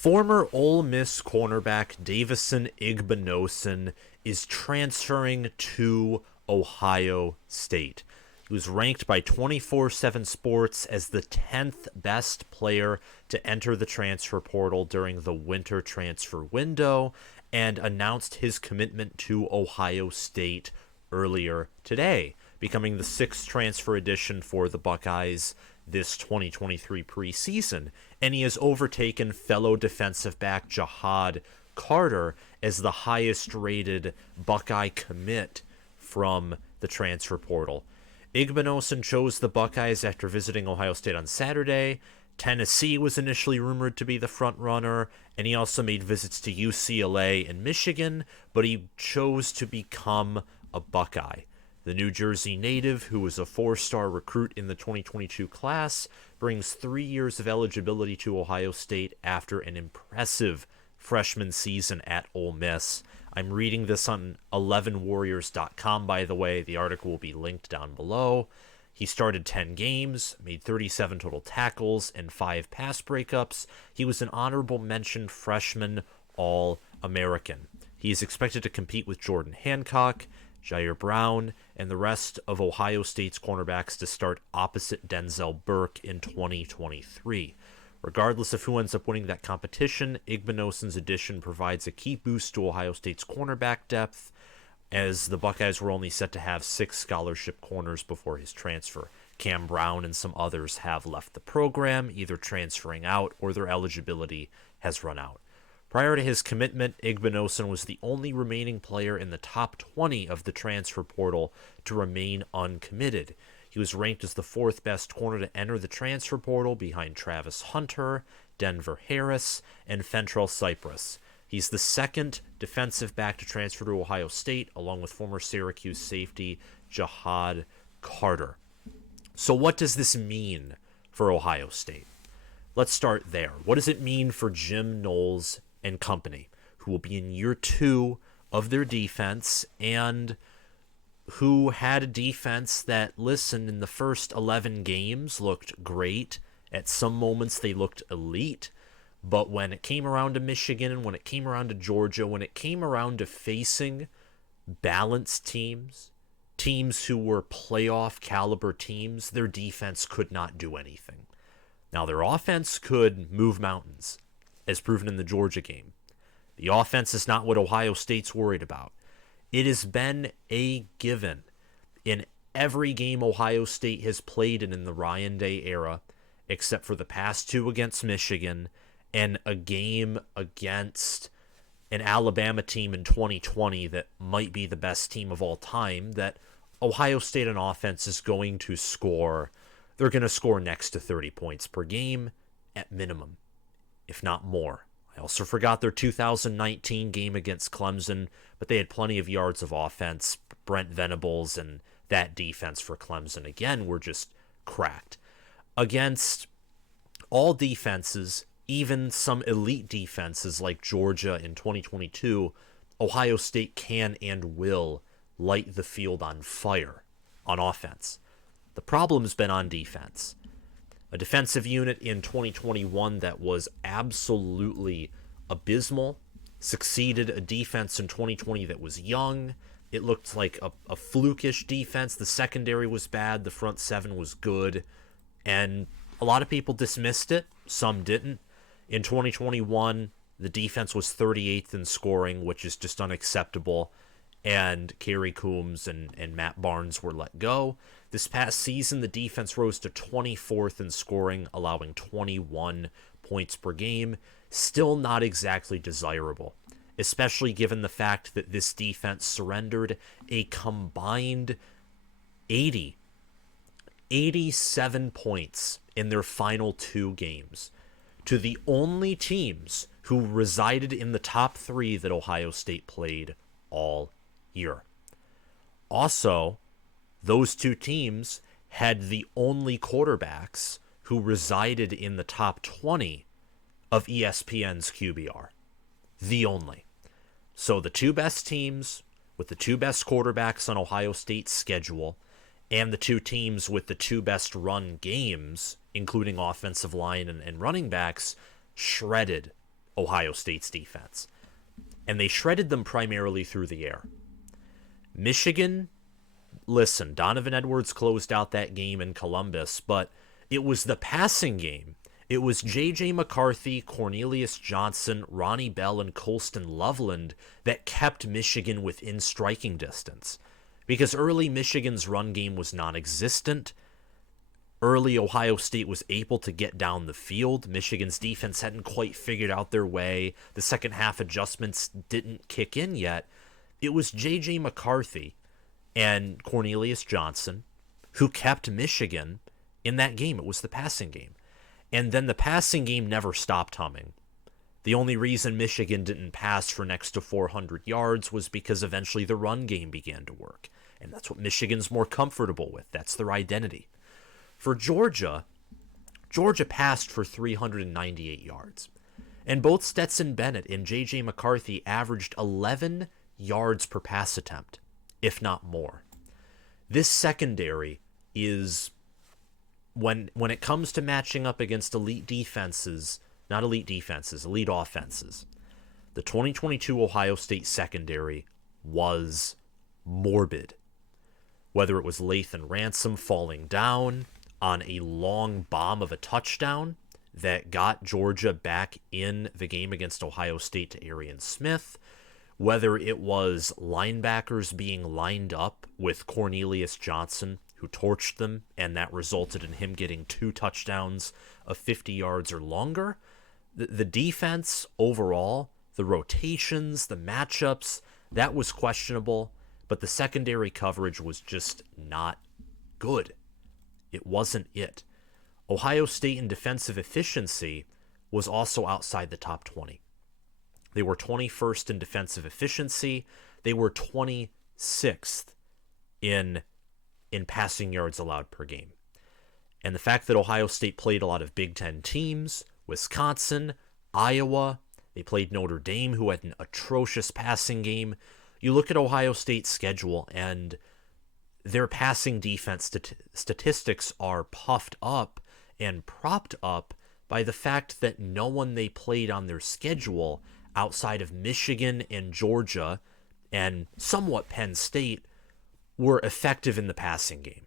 Former Ole Miss cornerback Davison Igbinosun is transferring to Ohio State. He was ranked by 24/7 Sports as the 10th best player to enter the transfer portal during the winter transfer window and announced his commitment to Ohio State earlier today, becoming the 6th transfer addition for the Buckeyes this 2023 preseason, and he has overtaken fellow defensive back Jahad Carter as the highest rated Buckeye commit from the transfer portal. Igbinosun chose the Buckeyes after visiting Ohio State on Saturday. Tennessee was initially rumored to be the front runner, and he also made visits to UCLA and Michigan, but he chose to become a Buckeye. The New Jersey native, who was a 4-star recruit in the 2022 class, brings 3 years of eligibility to Ohio State after an impressive freshman season at Ole Miss. I'm reading this on ElevenWarriors.com, by the way. The article will be linked down below. He started 10 games, made 37 total tackles, and 5 pass breakups. He was an honorable mention freshman All-American. He is expected to compete with Jordan Hancock, Jair Brown, and the rest of Ohio State's cornerbacks to start opposite Denzel Burke in 2023. Regardless of who ends up winning that competition, Igbinosun's addition provides a key boost to Ohio State's cornerback depth, as the Buckeyes were only set to have 6 scholarship corners before his transfer. Cam Brown and some others have left the program, either transferring out or their eligibility has run out. Prior to his commitment, Igbinosun was the only remaining player in the top 20 of the transfer portal to remain uncommitted. He was ranked as the 4th best corner to enter the transfer portal behind Travis Hunter, Denver Harris, and Fentrell Cypress. He's the 2nd defensive back to transfer to Ohio State, along with former Syracuse safety Jahad Carter. So what does this mean for Ohio State? Let's start there. What does it mean for Jim Knowles and company, who will be in year 2 of their defense, and who had a defense that, listen, in the first 11 games looked great. At some moments they looked elite, but when it came around to Michigan and when it came around to Georgia, when it came around to facing balanced teams who were playoff caliber teams, their defense could not do anything. Now, their offense could move mountains, as proven in the Georgia game. The offense is not what Ohio State's worried about. It has been a given in every game Ohio State has played in the Ryan Day era, except for the past 2 against Michigan and a game against an Alabama team in 2020 that might be the best team of all time, that Ohio State on offense is going to score. They're going to score next to 30 points per game at minimum, if not more. I also forgot their 2019 game against Clemson, but they had plenty of yards of offense. Brent Venables and that defense for Clemson, again, were just cracked. Against all defenses, even some elite defenses like Georgia in 2022, Ohio State can and will light the field on fire on offense. The problem's been on defense. A defensive unit in 2021 that was absolutely abysmal succeeded a defense in 2020 that was young. It looked like a flukish defense. The secondary was bad. The front 7 was good. And a lot of people dismissed it. Some didn't. In 2021, the defense was 38th in scoring, which is just unacceptable. And Kerry Coombs and Matt Barnes were let go. This past season, the defense rose to 24th in scoring, allowing 21 points per game. Still not exactly desirable, especially given the fact that this defense surrendered a combined 87 points in their final 2 games to the only teams who resided in the top 3 that Ohio State played all year. Also, those 2 teams had the only quarterbacks who resided in the top 20 of ESPN's QBR. The only. So the 2 best teams with the 2 best quarterbacks on Ohio State's schedule and the 2 teams with the 2 best run games, including offensive line and running backs, shredded Ohio State's defense. And they shredded them primarily through the air. Michigan, listen, Donovan Edwards closed out that game in Columbus, but it was the passing game. It was J.J. McCarthy, Cornelius Johnson, Ronnie Bell, and Colston Loveland that kept Michigan within striking distance. Because early Michigan's run game was non-existent. Early Ohio State was able to get down the field. Michigan's defense hadn't quite figured out their way. The second half adjustments didn't kick in yet. It was J.J. McCarthy and Cornelius Johnson who kept Michigan in that game. It was the passing game. And then the passing game never stopped humming. The only reason Michigan didn't pass for next to 400 yards was because eventually the run game began to work. And that's what Michigan's more comfortable with. That's their identity. For Georgia, Georgia passed for 398 yards. And both Stetson Bennett and J.J. McCarthy averaged 11 yards per pass attempt, if not more. This secondary is, when it comes to matching up against elite defenses, not elite defenses, elite offenses, the 2022 Ohio State secondary was morbid. Whether it was Lathan Ransom falling down on a long bomb of a touchdown that got Georgia back in the game against Ohio State to Arian Smith, whether it was linebackers being lined up with Cornelius Johnson, who torched them, and that resulted in him getting 2 touchdowns of 50 yards or longer. The defense overall, the rotations, the matchups, that was questionable, but the secondary coverage was just not good. It wasn't it. Ohio State in defensive efficiency was also outside the top 20. They were 21st in defensive efficiency. They were 26th in passing yards allowed per game. And the fact that Ohio State played a lot of Big Ten teams, Wisconsin, Iowa, they played Notre Dame, who had an atrocious passing game. You look at Ohio State's schedule, and their passing defense statistics are puffed up and propped up by the fact that no one they played on their schedule outside of Michigan and Georgia and somewhat Penn State were effective in the passing game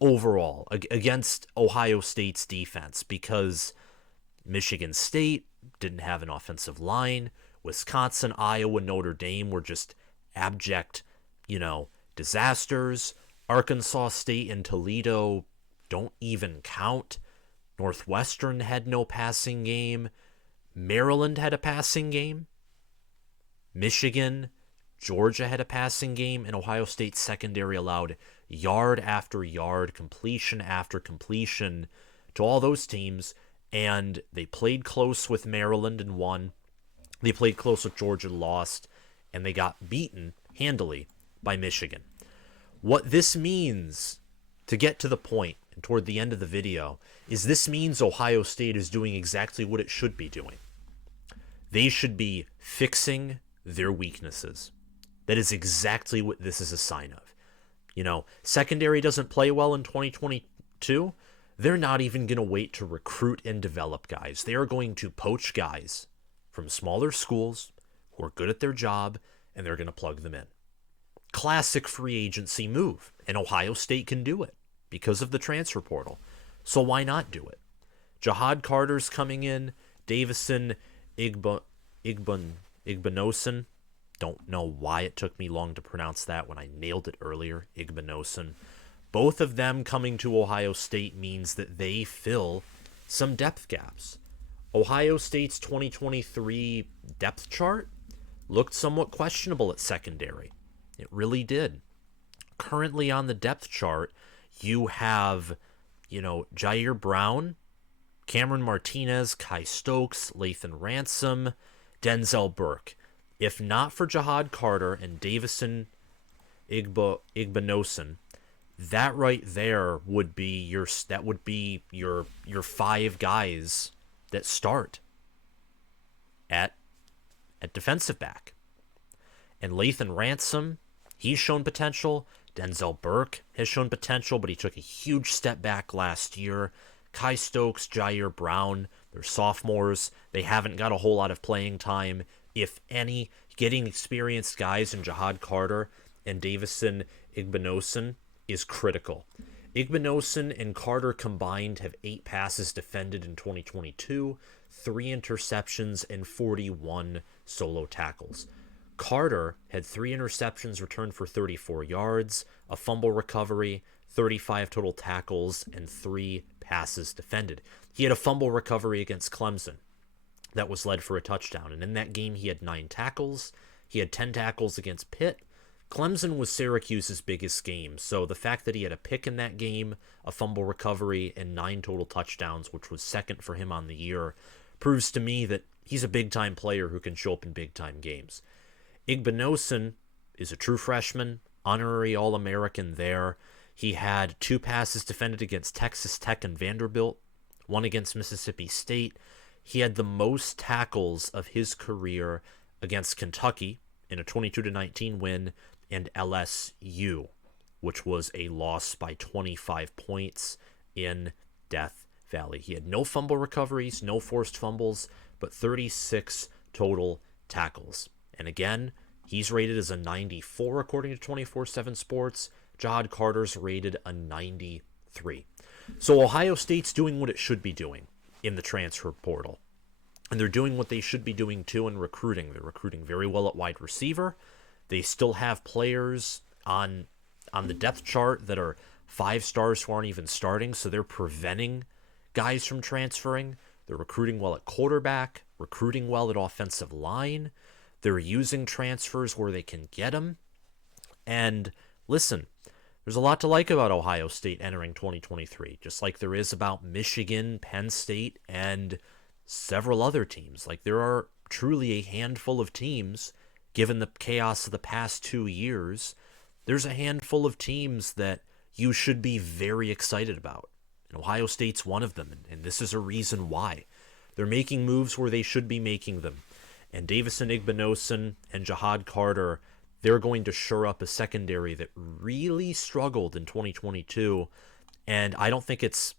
overall against Ohio State's defense, because Michigan State didn't have an offensive line. Wisconsin, Iowa, Notre Dame were just abject, disasters. Arkansas State and Toledo don't even count. Northwestern had no passing game. Maryland had a passing game. Michigan, Georgia had a passing game, and Ohio State's secondary allowed yard after yard, completion after completion to all those teams, and they played close with Maryland and won. They played close with Georgia and lost, and they got beaten handily by Michigan. What this means, to get to the point and toward the end of the video, is this means Ohio State is doing exactly what it should be doing. They should be fixing their weaknesses. That is exactly what this is a sign of. Secondary doesn't play well in 2022. They're not even going to wait to recruit and develop guys. They are going to poach guys from smaller schools who are good at their job, and they're going to plug them in. Classic free agency move, and Ohio State can do it because of the transfer portal. So why not do it? Jahad Carter's coming in. Davison Igbinosun. Don't know why it took me long to pronounce that when I nailed it earlier. Igbinosun. Both of them coming to Ohio State means that they fill some depth gaps. Ohio State's 2023 depth chart looked somewhat questionable at secondary. It really did. Currently on the depth chart, you have, Jair Brown, Cameron Martinez, Kai Stokes, Lathan Ransom, Denzel Burke. If not for Jahad Carter and Davison Igbinosun, that right there would be your 5 guys that start at defensive back. And Lathan Ransom, he's shown potential. Denzel Burke has shown potential, but he took a huge step back last year. Kai Stokes, Jair Brown, They're sophomores. They haven't got a whole lot of playing time, if any. Getting experienced guys in Jahad Carter and Davison Igbinosun is critical. Igbinosun and Carter combined have 8 passes defended in 2022, 3 interceptions, and 41 solo tackles. Carter had 3 interceptions returned for 34 yards, a fumble recovery, 35 total tackles, and 3 passes defended. He had a fumble recovery against Clemson that was led for a touchdown, and in that game he had 9 tackles. He had 10 tackles against Pitt. Clemson was Syracuse's biggest game, so the fact that he had a pick in that game, a fumble recovery, and 9 total touchdowns, which was second for him on the year, proves to me that he's a big-time player who can show up in big-time games. Igbinosun is a true freshman, honorary All-American there. He had 2 passes defended against Texas Tech and Vanderbilt, 1 against Mississippi State. He had the most tackles of his career against Kentucky in a 22-19 win, and LSU, which was a loss by 25 points in Death Valley. He had no fumble recoveries, no forced fumbles, but 36 total tackles. And again, he's rated as a 94 according to 24/7 Sports. Jahad Carter's rated a 93. So Ohio State's doing what it should be doing in the transfer portal. And they're doing what they should be doing too in recruiting. They're recruiting very well at wide receiver. They still have players on the depth chart that are 5 stars who aren't even starting, so they're preventing guys from transferring. They're recruiting well at quarterback, recruiting well at offensive line. They're using transfers where they can get them. And listen, there's a lot to like about Ohio State entering 2023, just like there is about Michigan, Penn State, and several other teams. Like, there are truly a handful of teams, given the chaos of the past 2 years, there's a handful of teams that you should be very excited about. And Ohio State's one of them, and this is a reason why. They're making moves where they should be making them. And Davison Igbinosun and Jahad Carter, they're going to shore up a secondary that really struggled in 2022. And I don't think it's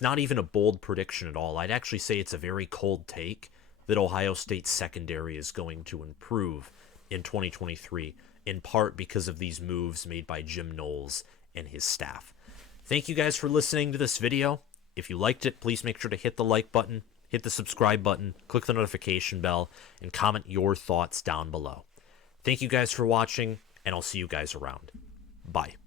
not even a bold prediction at all. I'd actually say it's a very cold take that Ohio State's secondary is going to improve in 2023, in part because of these moves made by Jim Knowles and his staff. Thank you guys for listening to this video. If you liked it, please make sure to hit the like button, hit the subscribe button, click the notification bell, and comment your thoughts down below. Thank you guys for watching, and I'll see you guys around. Bye.